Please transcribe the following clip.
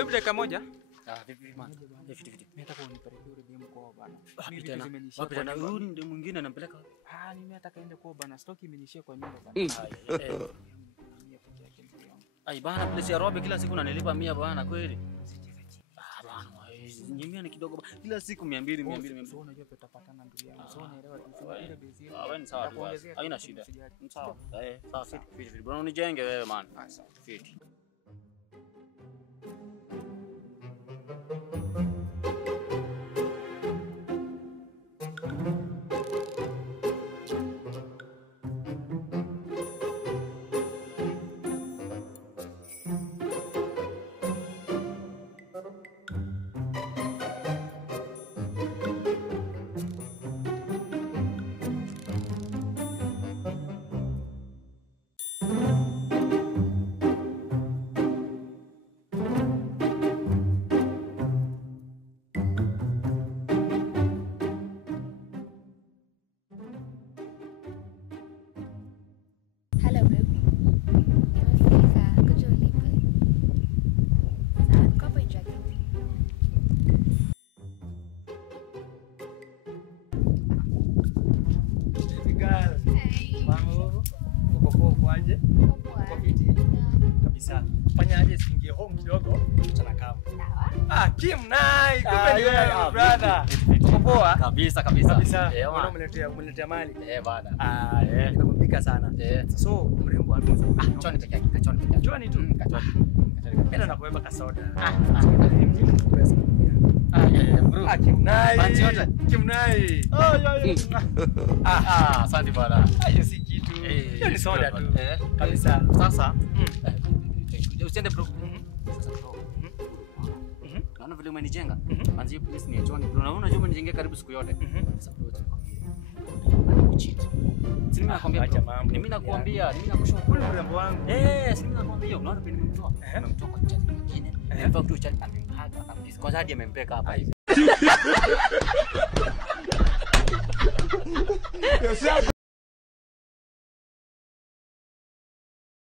Wewe dakika moja. Vipi man? Vipi. Mimi nataka unipeleke yule DM kwao bana. Mimi tena. Wapi tena? Huyu ndio mwingine anampeleka. Mimi nataka ende kwao bana. Stoki imenishia kwa nyumba bana. Ai bana, place ya Robe kila siku unanilipa 100 bana kweli. Bana, nyimia ni kidogo kila siku 200. Sio unajua tutapatana ndugu yangu. Sio unaelewa tufungie bezi yetu. Wewe ni sawa tu. Haina shida. Sawa. Sawa. Fit. Bwana unijenge wewe man. Sawa. Fit. Hello, babe. Nimefika. Kuja ulipe. Sawa, niko hapo nje. Hey. Mambo. Uko kwaje? Uko fiti? Kabisa. Fanya aje siingie home kidogo tunakaa. Sawa. Kim Nai, kumbe ni wewe brother. Uko poa? Kabisa. Umeletea mali. Bana. Nimepika sana. So mrembo alikuwa Choni peke yake, choni. Choni tu. Kachoni. Enda na kuweka kasoda. Bro. Kim Nai. Panti yote. Kim Nai. Asante bana. Hiyo si kitu. Hiyo ni soda tu. Kabisa. Sasa usiende bro. Sasa bro. Naona vile umenijenga. Manzi hiyo place ni ya John bro. Na unajua umenijengea karibu siku yote. Sasa bro anakucheat. Si mimi nakwambia bro. Mimi nakwambia, mimi nakushukuru mrembo wangu. Si mimi nakwambia unaona peni nimemtoa. Nimemtoa kwa chat nyingine. In fact tu chat amempata kabisa. Kwa hadi amempeka hapa hivi.